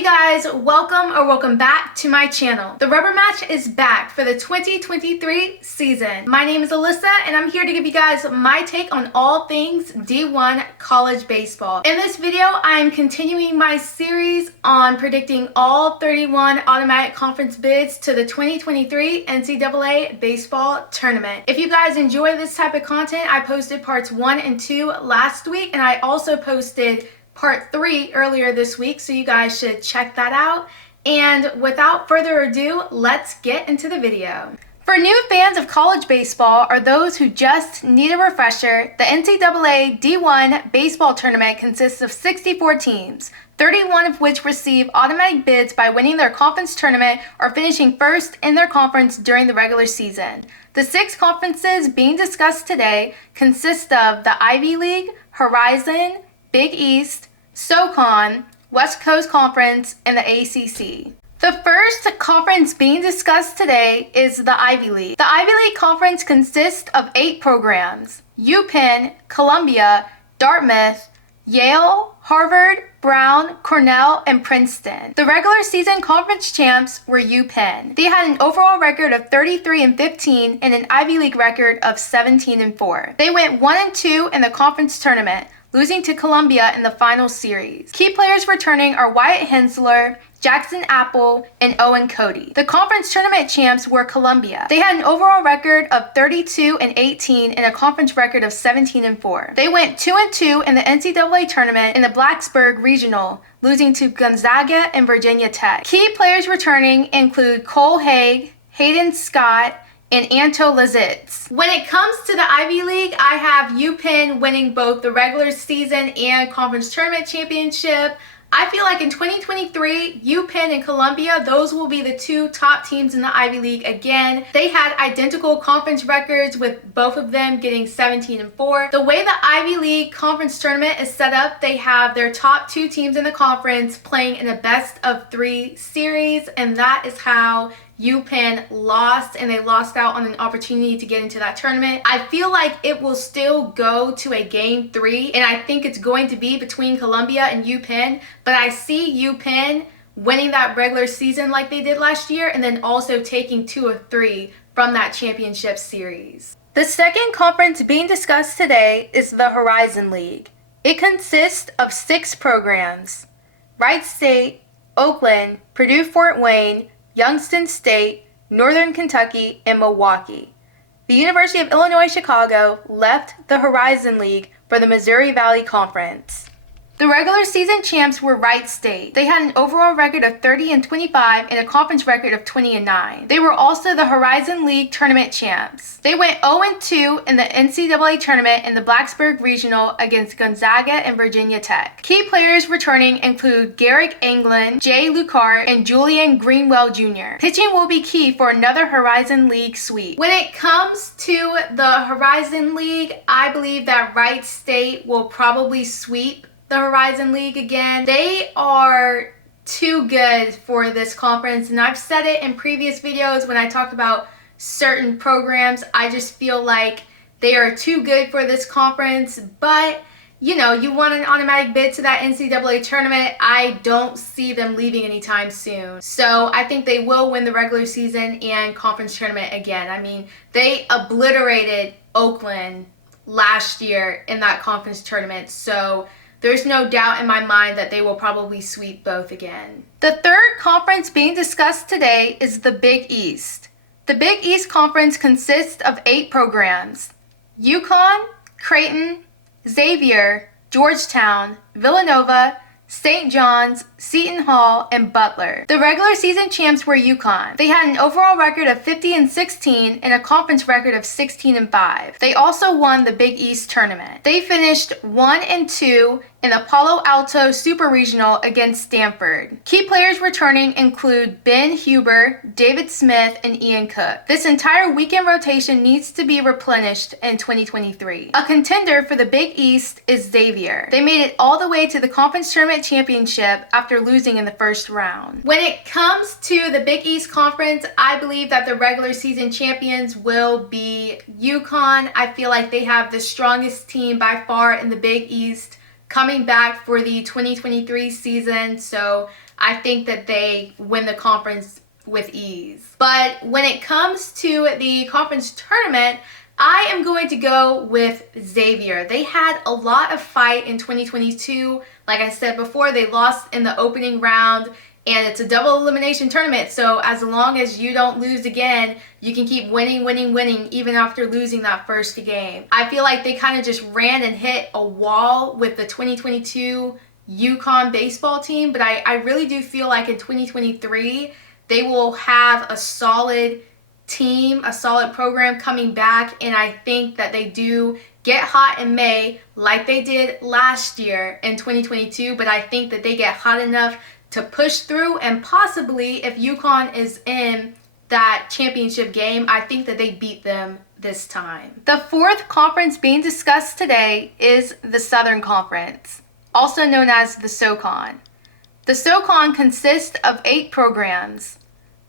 Hey guys, welcome back to my channel. The rubber match is back for the 2023 season. My name is Alyssa and I'm here to give you guys my take on all things D1 College Baseball. In this video, I'm continuing my series on predicting all 31 automatic conference bids to the 2023 NCAA Baseball Tournament. If you guys enjoy this type of content, I posted parts 1 and 2 last week, and I also posted part 3 earlier this week, so you guys should check that out. And without further ado, let's get into the video. For new fans of college baseball or those who just need a refresher, the NCAA D1 Baseball Tournament consists of 64 teams, 31 of which receive automatic bids by winning their conference tournament or finishing first in their conference during the regular season. The 6 conferences being discussed today consist of the Ivy League, Horizon, Big East, SoCon, West Coast Conference, and the ACC. The first conference being discussed today is the Ivy League. The Ivy League Conference consists of 8 programs: UPenn, Columbia, Dartmouth, Yale, Harvard, Brown, Cornell, and Princeton. The regular season conference champs were UPenn. They had an overall record of 33-15 and an Ivy League record of 17-4. They went 1-2 in the conference tournament, losing to Columbia in the final series. Key players returning are Wyatt Hensler, Jackson Apple, and Owen Cody. The conference tournament champs were Columbia. They had an overall record of 32-18 and a conference record of 17-4. They went 2-2 in the NCAA tournament in the Blacksburg Regional, losing to Gonzaga and Virginia Tech. Key players returning include Cole Haig, Hayden Scott, and Anto Lazitz. When it comes to the Ivy League, I have UPenn winning both the regular season and conference tournament championship. I feel like in 2023, UPenn and Columbia, those will be the 2 top teams in the Ivy League again. They had identical conference records with both of them getting 17-4. The way the Ivy League conference tournament is set up, they have their top 2 teams in the conference playing in a best of 3 series, and that is how UPenn lost, and they lost out on an opportunity to get into that tournament. I feel like it will still go to a game 3, and I think it's going to be between Columbia and UPenn, but I see UPenn winning that regular season like they did last year, and then also taking 2 or 3 from that championship series. The second conference being discussed today is the Horizon League. It consists of 6 programs: Wright State, Oakland, Purdue-Fort Wayne, Youngstown State, Northern Kentucky, and Milwaukee. The University of Illinois Chicago left the Horizon League for the Missouri Valley Conference. The regular season champs were Wright State. They had an overall record of 30-25 and a conference record of 20-9. They were also the Horizon League tournament champs. They went 0-2 in the NCAA tournament in the Blacksburg Regional against Gonzaga and Virginia Tech. Key players returning include Garrick Anglin, Jay Lucart, and Julian Greenwell Jr. Pitching will be key for another Horizon League sweep. When it comes to the Horizon League, I believe that Wright State will probably sweep the Horizon League again. They are too good for this conference, and I've said it in previous videos when I talk about certain programs. I just feel like they are too good for this conference, but you know, you want an automatic bid to that NCAA tournament. I don't see them leaving anytime soon. So I think they will win the regular season and conference tournament again. I mean, they obliterated Oakland last year in that conference tournament, so there's no doubt in my mind that they will probably sweep both again. The third conference being discussed today is the Big East. The Big East Conference consists of 8 programs: UConn, Creighton, Xavier, Georgetown, Villanova, St. John's, Seton Hall, and Butler. The regular season champs were UConn. They had an overall record of 50-16 and a conference record of 16-5. They also won the Big East tournament. They finished 1-2 in the Palo Alto Super Regional against Stanford. Key players returning include Ben Huber, David Smith, and Ian Cook. This entire weekend rotation needs to be replenished in 2023. A contender for the Big East is Xavier. They made it all the way to the conference tournament championship after losing in the first round. When it comes to the Big East Conference, I believe that the regular season champions will be UConn. I feel like they have the strongest team by far in the Big East, coming back for the 2023 season. So I think that they win the conference with ease. But when it comes to the conference tournament, I am going to go with Xavier. They had a lot of fight in 2022. Like I said before, they lost in the opening round, and it's a double elimination tournament. So as long as you don't lose again, you can keep winning, even after losing that first game. I feel like they kind of just ran and hit a wall with the 2022 UConn baseball team, but I really do feel like in 2023, they will have a solid team, a solid program coming back, and I think that they do get hot in May like they did last year in 2022, but I think that they get hot enough to push through, and possibly if UConn is in that championship game, I think that they beat them this time. The fourth conference being discussed today is the Southern Conference, also known as the SoCon. The SoCon consists of 8 programs: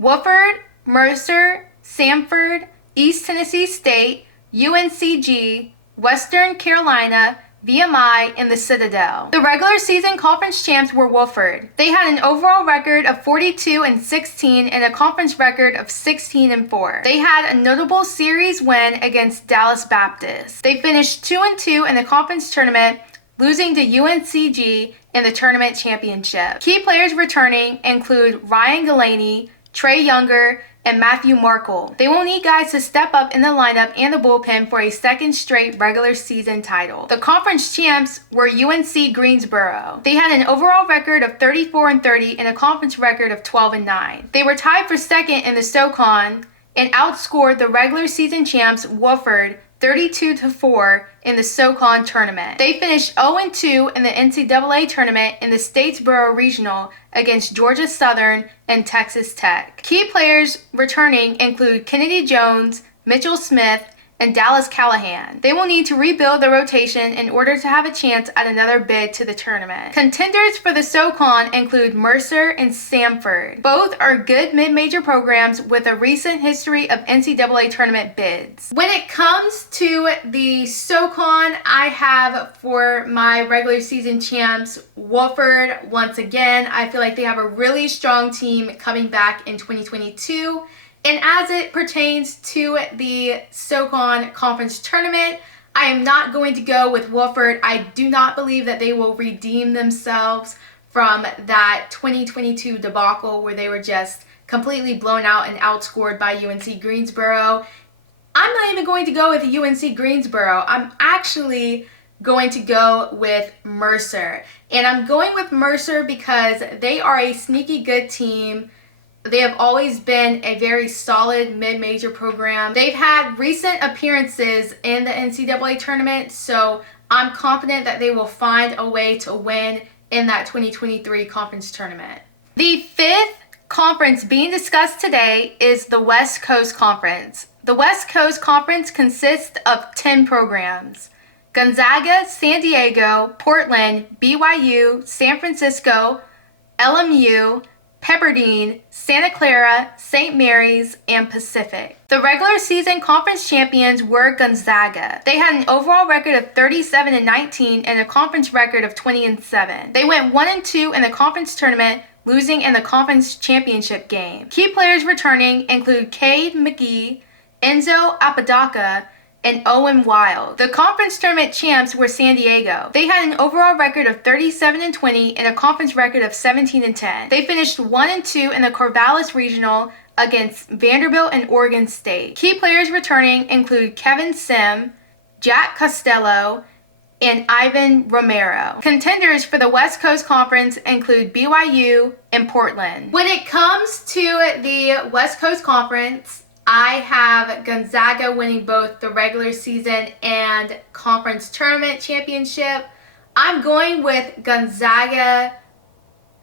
Wofford, Mercer, Samford, East Tennessee State, UNCG, Western Carolina, VMI, and the Citadel. The regular season conference champs were Wofford. They had an overall record of 42-16 and a conference record of 16-4. They had a notable series win against Dallas Baptist. They finished 2-2 in the conference tournament, losing to UNCG in the tournament championship. Key players returning include Ryan Galaney, Trey Younger, and Matthew Markle. They will need guys to step up in the lineup and the bullpen for a second straight regular season title. The conference champs were UNC Greensboro. They had an overall record of 34-30 and a conference record of 12-9. They were tied for second in the SoCon and outscored the regular season champs Wofford 32-4 in the SoCon tournament. They finished 0-2 in the NCAA tournament in the Statesboro Regional against Georgia Southern and Texas Tech. Key players returning include Kennedy Jones, Mitchell Smith, and Dallas Callahan. They will need to rebuild the rotation in order to have a chance at another bid to the tournament. Contenders for the SoCon include Mercer and Samford. Both are good mid-major programs with a recent history of NCAA tournament bids. When it comes to the SoCon, I have for my regular season champs Wofford. Once again, I feel like they have a really strong team coming back in 2022. And as it pertains to the SoCon Conference Tournament, I am not going to go with Wofford. I do not believe that they will redeem themselves from that 2022 debacle where they were just completely blown out and outscored by UNC Greensboro. I'm not even going to go with UNC Greensboro. I'm actually going to go with Mercer. And I'm going with Mercer because they are a sneaky good team. They have always been a very solid mid-major program. They've had recent appearances in the NCAA tournament, so I'm confident that they will find a way to win in that 2023 conference tournament. The fifth conference being discussed today is the West Coast Conference. The West Coast Conference consists of 10 programs: Gonzaga, San Diego, Portland, BYU, San Francisco, LMU, Pepperdine, Santa Clara, St. Mary's, and Pacific. The regular season conference champions were Gonzaga. They had an overall record of 37-19 and a conference record of 20-7. They went 1-2 in the conference tournament, losing in the conference championship game. Key players returning include Cade McGee, Enzo Apodaca, and Owen Wild. The conference tournament champs were San Diego. They had an overall record of 37-20 and a conference record of 17-10. They finished 1-2 in the Corvallis Regional against Vanderbilt and Oregon State. Key players returning include Kevin Sim, Jack Costello, and Ivan Romero. Contenders for the West Coast Conference include BYU and Portland. When it comes to the West Coast Conference, I have Gonzaga winning both the regular season and conference tournament championship. I'm going with Gonzaga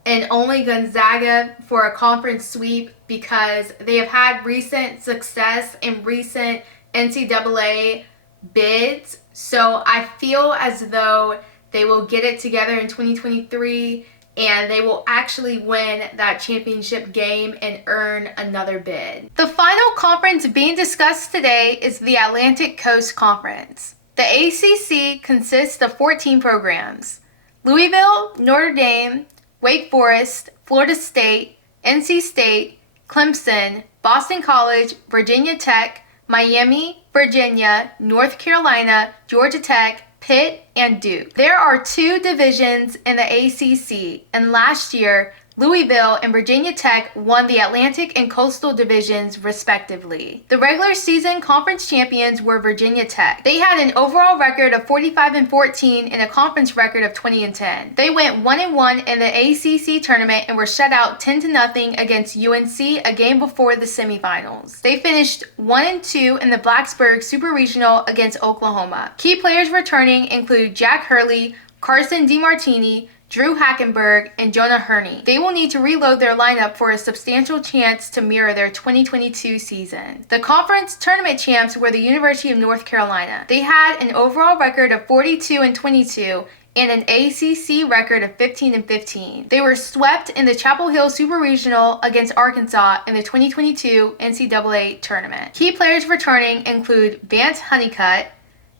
and only Gonzaga for a conference sweep because they have had recent success in recent NCAA bids. So I feel as though they will get it together in 2023 and they will actually win that championship game and earn another bid. The final conference being discussed today is the Atlantic Coast Conference. The ACC consists of 14 programs: Louisville, Notre Dame, Wake Forest, Florida State, NC State, Clemson, Boston College, Virginia Tech, Miami, Virginia, North Carolina, Georgia Tech, Pitt, and Duke. There are 2 divisions in the ACC, and last year, Louisville and Virginia Tech won the Atlantic and Coastal divisions respectively. The regular season conference champions were Virginia Tech. They had an overall record of 45-14 and a conference record of 20-10. They went 1-1 in the ACC tournament and were shut out 10-0 against UNC a game before the semifinals. They finished 1-2 in the Blacksburg Super Regional against Oklahoma. Key players returning include Jack Hurley, Carson DeMartini, Drew Hackenberg, and Jonah Hurney. They will need to reload their lineup for a substantial chance to mirror their 2022 season. The conference tournament champs were the University of North Carolina. They had an overall record of 42-22 and an ACC record of 15-15. They were swept in the Chapel Hill Super Regional against Arkansas in the 2022 NCAA tournament. Key players returning include Vance Honeycutt,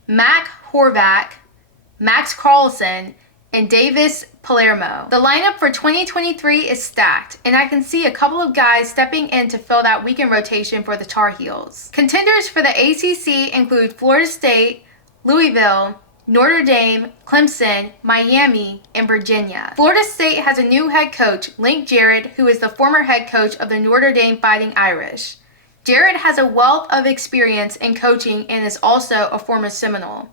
Mac Horvath, Max Carlson, and Davis Palermo. The lineup for 2023 is stacked, and I can see a couple of guys stepping in to fill that weekend rotation for the Tar Heels. Contenders for the ACC include Florida State, Louisville, Notre Dame, Clemson, Miami, and Virginia. Florida State has a new head coach, Link Jarrett, who is the former head coach of the Notre Dame Fighting Irish. Jarrett has a wealth of experience in coaching and is also a former Seminole.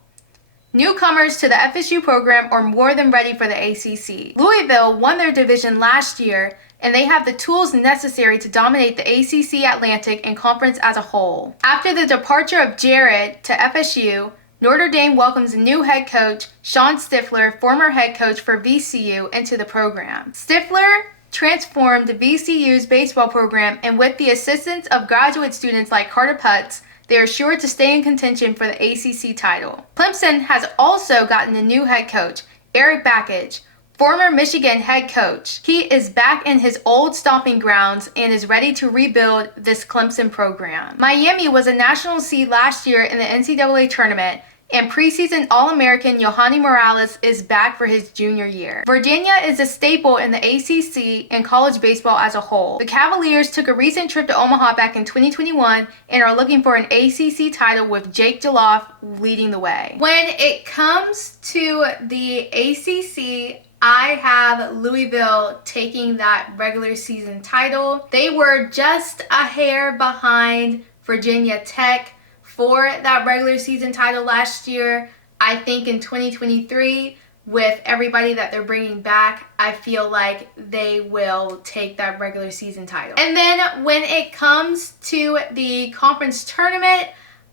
Newcomers to the FSU program are more than ready for the ACC. Louisville won their division last year, and they have the tools necessary to dominate the ACC Atlantic and conference as a whole. After the departure of Jarrett to FSU, Notre Dame welcomes a new head coach, Sean Stifler, former head coach for VCU, into the program. Stifler transformed VCU's baseball program, and with the assistance of graduate students like Carter Putz, they are sure to stay in contention for the ACC title. Clemson has also gotten a new head coach, Eric Bakich, former Michigan head coach. He is back in his old stomping grounds and is ready to rebuild this Clemson program. Miami was a national seed last year in the NCAA tournament, and preseason All-American Yohani Morales is back for his junior year. Virginia is a staple in the ACC and college baseball as a whole. The Cavaliers took a recent trip to Omaha back in 2021 and are looking for an ACC title with Jake Joloff leading the way. When it comes to the ACC, I have Louisville taking that regular season title. They were just a hair behind Virginia Tech for that regular season title last year. I think in 2023, with everybody that they're bringing back, I feel like they will take that regular season title. And then when it comes to the conference tournament,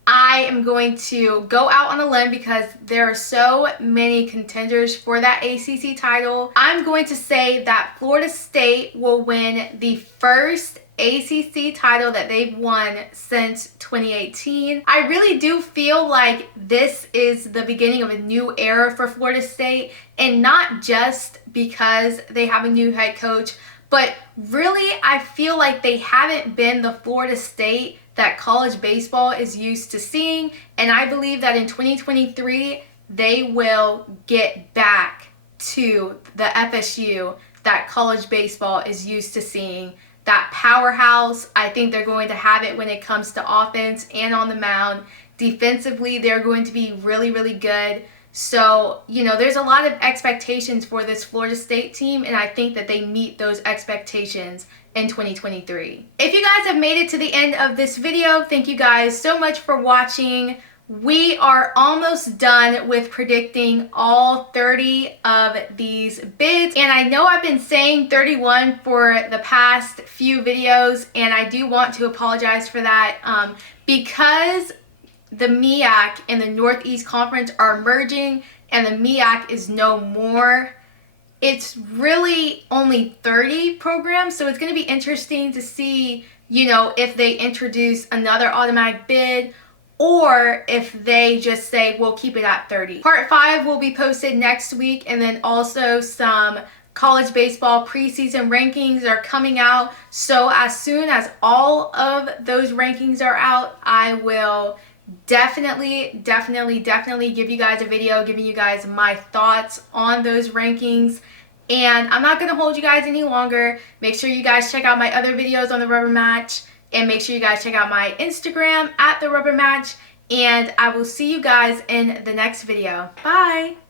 I am going to go out on a limb because there are so many contenders for that ACC title. I'm going to say that Florida State will win the first ACC title that they've won since 2018. I really do feel like this is the beginning of a new era for Florida State, and not just because they have a new head coach, but really I feel like they haven't been the Florida State that college baseball is used to seeing, and I believe that in 2023 they will get back to the FSU that college baseball is used to seeing. That powerhouse, I think they're going to have it when it comes to offense and on the mound. Defensively, they're going to be really, really good. So, there's a lot of expectations for this Florida State team, and I think that they meet those expectations in 2023. If you guys have made it to the end of this video, thank you guys so much for watching. We are almost done with predicting all 30 of these bids, and I know I've been saying 31 for the past few videos, and I do want to apologize for that because the MEAC and the Northeast Conference are merging and the MEAC is no more. It's really only 30 programs, so it's going to be interesting to see, if they introduce another automatic bid, or if they just say, we'll keep it at 30. Part 5 will be posted next week, and then also some college baseball preseason rankings are coming out. So as soon as all of those rankings are out, I will definitely give you guys a video giving you guys my thoughts on those rankings. And I'm not going to hold you guys any longer. Make sure you guys check out my other videos on the rubber match. And make sure you guys check out my Instagram at the rubber match. And I will see you guys in the next video. Bye!